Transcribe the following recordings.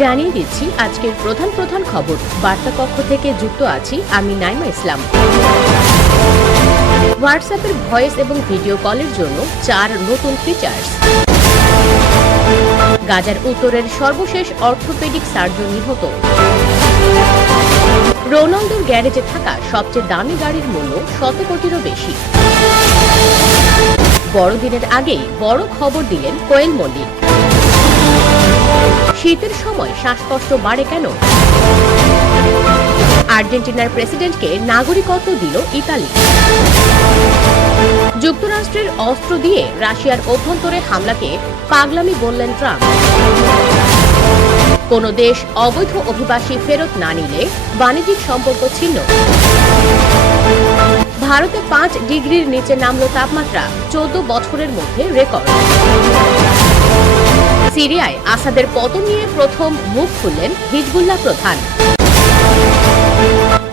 জানিয়ে দিচ্ছি আজকের প্রধান খবর। বার্তা কক্ষ থেকে যুক্ত আছি আমি নাইমা ইসলাম। হোয়াটসঅ্যাপের ভয়েস এবং ভিডিও কলের জন্য 4 নতুন ফিচার্স। গাজার উত্তরের সর্বশেষ অর্থোপেডিক সার্জন নিহত। রোনালদোর গ্যারেজে থাকা সবচেয়ে দামি গাড়ির মূল্য 100 কোটিরও বেশি। বড়দিনের আগেই বড় খবর দিলেন কোয়েল মল্লিক। শীতের সময় শ্বাসকষ্ট বাড়ে কেন? আর্জেন্টিনার প্রেসিডেন্টকে নাগরিকত্ব দিল ইতালি। যুক্তরাষ্ট্রের অস্ত্র দিয়ে রাশিয়ার অভ্যন্তরে হামলাকে পাগলামি বললেন ট্রাম্প। কোন দেশ অবৈধ অভিবাসী ফেরত না নিলে বাণিজ্যিক সম্পর্ক ছিন্ন। ভারতে 5 ডিগ্রির নিচে নামল তাপমাত্রা, 14 বছরের মধ্যে রেকর্ড। সিরিয়ায় আসাদের পতন নিয়ে প্রথম মুখ খুললেন হিজবুল্লাহ প্রধান।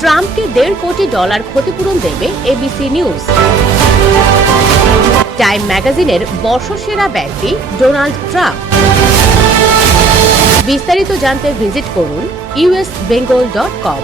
ট্রাম্পকে $1.5 কোটি ক্ষতিপূরণ দেবে এবিসি নিউজ। টাইম ম্যাগাজিনের বর্ষসেরা ব্যক্তি ডোনাল্ড ট্রাম্প। বিস্তারিত জানতে ভিজিট করুন usbengal.com।